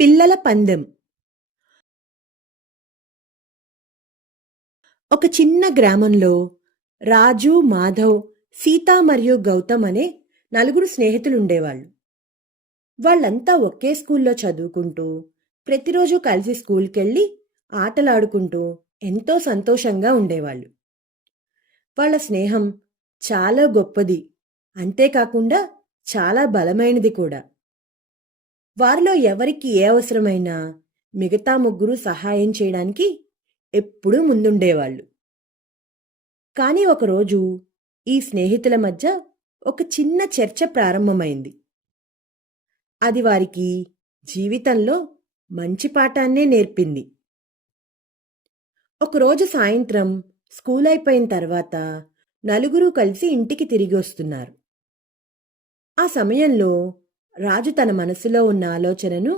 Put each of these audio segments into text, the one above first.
పిల్లల పందెం. ఒక చిన్న గ్రామంలో రాజు, మాధవ్, సీత మరియు గౌతమ్ అనే నలుగురు స్నేహితులుండేవాళ్ళు. వాళ్ళంతా ఒకే స్కూల్లో చదువుకుంటూ, ప్రతిరోజు కలిసి స్కూల్కెళ్ళి ఆటలాడుకుంటూ ఎంతో సంతోషంగా ఉండేవాళ్ళు. వాళ్ళ స్నేహం చాలా గొప్పది. అంతేకాకుండా చాలా బలమైనది కూడా. వారిలో ఎవరికి ఏ అవసరమైనా మిగతా ముగ్గురు సహాయం చేయడానికి ఎప్పుడూ ముందుండేవాళ్ళు. కానీ ఒకరోజు ఈ స్నేహితుల మధ్య ఒక చిన్న చర్చ ప్రారంభమైంది. అది వారికి జీవితంలో మంచి పాఠాన్నే నేర్పింది. ఒకరోజు సాయంత్రం స్కూల్ అయిపోయిన తర్వాత నలుగురు కలిసి ఇంటికి తిరిగి వస్తున్నారు. ఆ సమయంలో రాజు తన మనసులో ఉన్న ఆలోచనను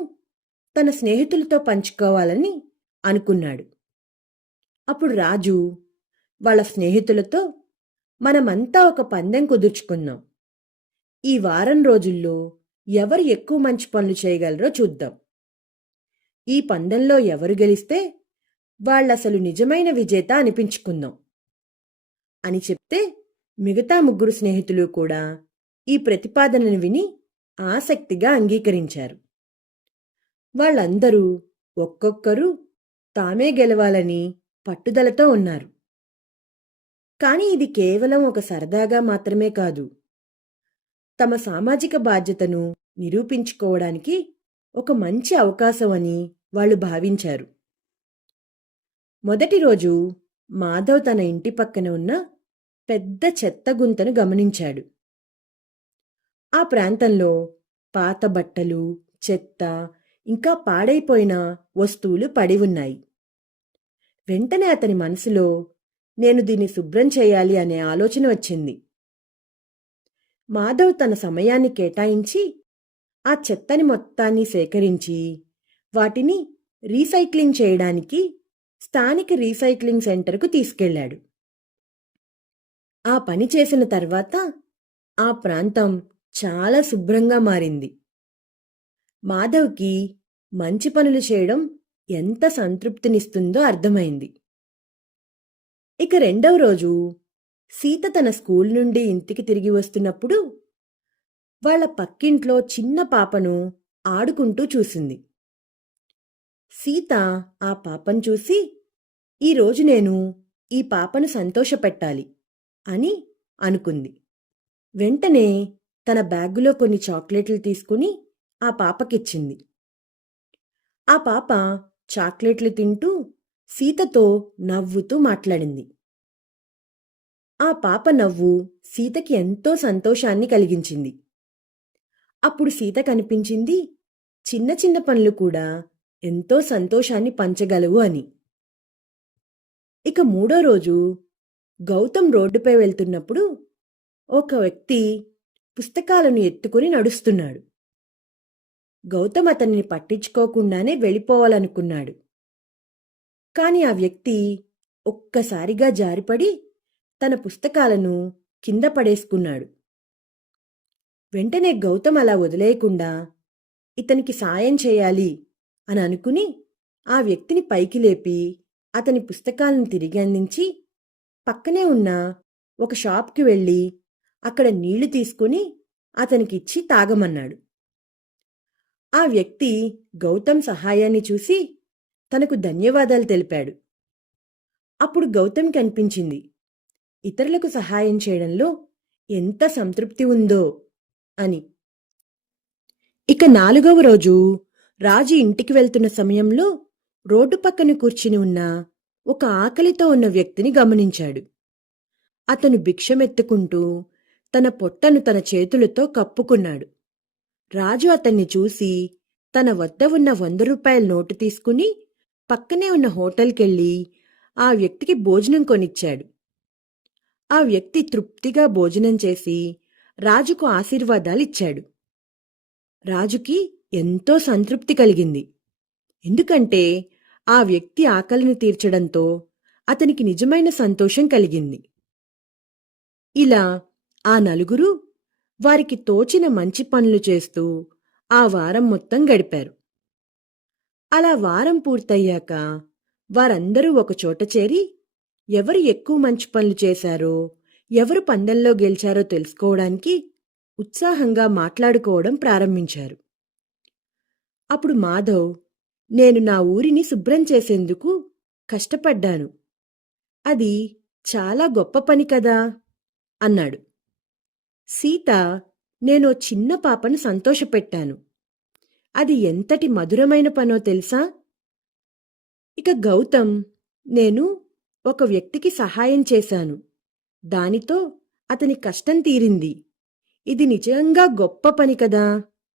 తన స్నేహితులతో పంచుకోవాలని అనుకున్నాడు. అప్పుడు రాజు వాళ్ళ స్నేహితులతో, మనమంతా ఒక పందెం కుదుర్చుకుందాం. ఈ వారం రోజుల్లో ఎవరు ఎక్కువ మంచి పనులు చేయగలరో చూద్దాం. ఈ పందెంలో ఎవరు గెలిస్తే వాళ్ళసలు నిజమైన విజేత అనిపించుకుందాం అని చెప్తే, మిగతా ముగ్గురు స్నేహితులు కూడా ఈ ప్రతిపాదనను విని ఆసక్తిగా అంగీకరించారు. వాళ్ళందరూ ఒక్కొక్కరు తామే గెలవాలని పట్టుదలతో ఉన్నారు. కానీ ఇది కేవలం ఒక సరదాగా మాత్రమే కాదు, తమ సామాజిక బాధ్యతను నిరూపించుకోవడానికి ఒక మంచి అవకాశం అని వాళ్ళు భావించారు. మొదటి రోజు మాధవ్ తన ఇంటి పక్కన ఉన్న పెద్ద చెత్త గుంతను గమనించాడు. ఆ ప్రాంతంలో పాత బట్టలు, చెత్త, ఇంకా పాడైపోయిన వస్తువులు పడి ఉన్నాయి. వెంటనే అతని మనసులో, నేను దీన్ని శుభ్రం చేయాలి అనే ఆలోచన వచ్చింది. మాధవ్ తన సమయాన్ని కేటాయించి ఆ చెత్తని మొత్తాన్ని సేకరించి వాటిని రీసైక్లింగ్ చేయడానికి స్థానిక రీసైక్లింగ్ సెంటర్కు తీసుకెళ్లాడు. ఆ పని చేసిన తర్వాత ఆ ప్రాంతం చాలా శుభ్రంగా మారింది. మాధవ్కి మంచి పనులు చేయడం ఎంత సంతృప్తినిస్తుందో అర్థమైంది. ఇక రెండవ రోజు సీత తన స్కూల్ నుండి ఇంటికి తిరిగి వస్తున్నప్పుడు వాళ్ళ పక్కింట్లో చిన్న పాపను ఆడుకుంటూ చూసింది. సీత ఆ పాపను చూసి, ఈరోజు నేను ఈ పాపను సంతోషపెట్టాలి అని అనుకుంది. వెంటనే తన బ్యాగులో కొన్ని చాక్లెట్లు తీసుకుని ఆ పాపకిచ్చింది. ఆ పాప చాక్లెట్లు తింటూ సీతతో నవ్వుతూ మాట్లాడింది. ఆ పాప నవ్వు సీతకి ఎంతో సంతోషాన్ని కలిగించింది. అప్పుడు సీత కనిపించింది, చిన్న చిన్న పనులు కూడా ఎంతో సంతోషాన్ని పంచగలవు అని. ఇక మూడో రోజు గౌతమ్ రోడ్డుపై వెళ్తున్నప్పుడు ఒక వ్యక్తి పుస్తకాలను ఎత్తుకుని నడుస్తున్నాడు. గౌతమ్ అతన్ని పట్టించుకోకుండానే వెళ్ళిపోవాలనుకున్నాడు. కాని ఆ వ్యక్తి ఒక్కసారిగా జారిపడి తన పుస్తకాలను కింద పడేసుకున్నాడు. వెంటనే గౌతమ్ అలా వదిలేయకుండా ఇతనికి సాయం చేయాలి అని అనుకుని ఆ వ్యక్తిని పైకి లేపి అతని పుస్తకాలను తిరిగి అందించి పక్కనే ఉన్న ఒక షాప్కి వెళ్ళి అక్కడ నీళ్లు తీసుకుని అతనికిచ్చి తాగమన్నాడు. ఆ వ్యక్తి గౌతమ్ సహాయాన్ని చూసి తనకు ధన్యవాదాలు తెలిపాడు. అప్పుడు గౌతమ్కి అనిపించింది, ఇతరులకు సహాయం చేయడంలో ఎంత సంతృప్తి ఉందో అని. ఇక నాలుగవ రోజు రాజు ఇంటికి వెళ్తున్న సమయంలో రోడ్డు పక్కన కూర్చుని ఉన్న ఒక ఆకలితో ఉన్న వ్యక్తిని గమనించాడు. అతను భిక్షమెత్తుకుంటూ తన పొట్టను తన చేతులతో కప్పుకున్నాడు. రాజు అతన్ని చూసి తన వద్ద ఉన్న 100 రూపాయల నోటు తీసుకుని పక్కనే ఉన్న హోటల్కెళ్ళి ఆ వ్యక్తికి భోజనం కొనిచ్చాడు. ఆ వ్యక్తి తృప్తిగా భోజనం చేసి రాజుకు ఆశీర్వాదాలిచ్చాడు. రాజుకి ఎంతో సంతృప్తి కలిగింది. ఎందుకంటే ఆ వ్యక్తి ఆకలిని తీర్చడంతో అతనికి నిజమైన సంతోషం కలిగింది. ఇలా ఆ నలుగురు వారికి తోచిన మంచి పనులు చేస్తూ ఆ వారం మొత్తం గడిపారు. అలా వారం పూర్తయ్యాక వారందరూ ఒకచోట చేరి ఎవరు ఎక్కువ మంచి పనులు చేశారో, ఎవరు పందెంలో గెలిచారో తెలుసుకోవడానికి ఉత్సాహంగా మాట్లాడుకోవడం ప్రారంభించారు. అప్పుడు మాధవ్, నేను నా ఊరిని శుభ్రం చేసేందుకు కష్టపడ్డాను. అది చాలా గొప్ప పని కదా అన్నాడు. సీత, నేనో చిన్న పాపను సంతోషపెట్టాను. అది ఎంతటి మధురమైన పనో తెలుసా? ఇక గౌతమ్, నేను ఒక వ్యక్తికి సహాయం చేశాను. దానితో అతని కష్టం తీరింది. ఇది నిజంగా గొప్ప పని కదా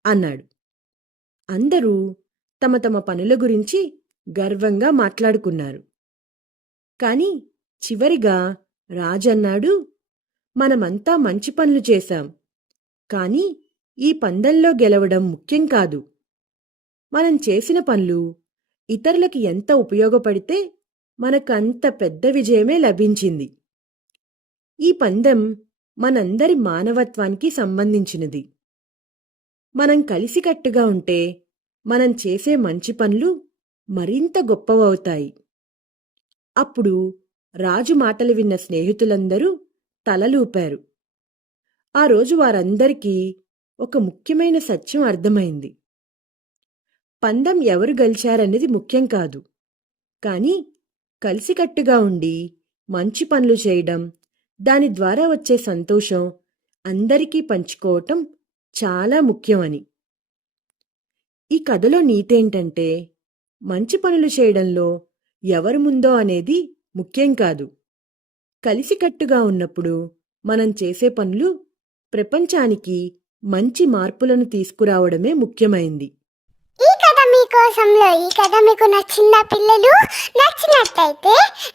అన్నాడు. అందరూ తమ తమ పనుల గురించి గర్వంగా మాట్లాడుకున్నారు. కాని చివరిగా రాజన్నాడు, మనమంతా మంచి పనులు చేశాం. కాని ఈ పందెంలో గెలవడం ముఖ్యం కాదు. మనం చేసిన పనులు ఇతరులకి ఎంత ఉపయోగపడితే మనకంత పెద్ద విజయమే లభించింది. ఈ పందెం మనందరి మానవత్వానికి సంబంధించినది. మనం కలిసికట్టుగా ఉంటే మనం చేసే మంచి పనులు మరింత గొప్పవవుతాయి. అప్పుడు రాజు మాటలు విన్న స్నేహితులందరూ తలలూపారు. ఆ రోజు వారందరికీ ఒక ముఖ్యమైన సత్యం అర్థమైంది. పందెం ఎవరు గెలిచారనేది ముఖ్యం కాదు. కాని కలిసికట్టుగా ఉండి మంచి పనులు చేయడం, దాని ద్వారా వచ్చే సంతోషం అందరికీ పంచుకోవటం చాలా ముఖ్యమని. ఈ కథలో నీతేంటంటే, మంచి పనులు చేయడంలో ఎవరు ముందో అనేది ముఖ్యం కాదు. కలిసికట్టుగా ఉన్నప్పుడు మనం చేసే పనులు ప్రపంచానికి మంచి మార్పులను తీసుకురావడమే ముఖ్యమైంది. ఈ కథ మీకు నచ్చిందా పిల్లలు? నచ్చినట్టయితే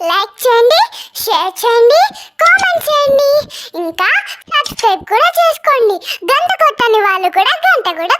లైక్ చేయండి, షేర్ చేయండి, కామెంట్ చేయండి, ఇంకా సబ్స్క్రైబ్ కూడా చేసుకోండి. గంట కొట్టని వాళ్ళు కూడా గంట కూడా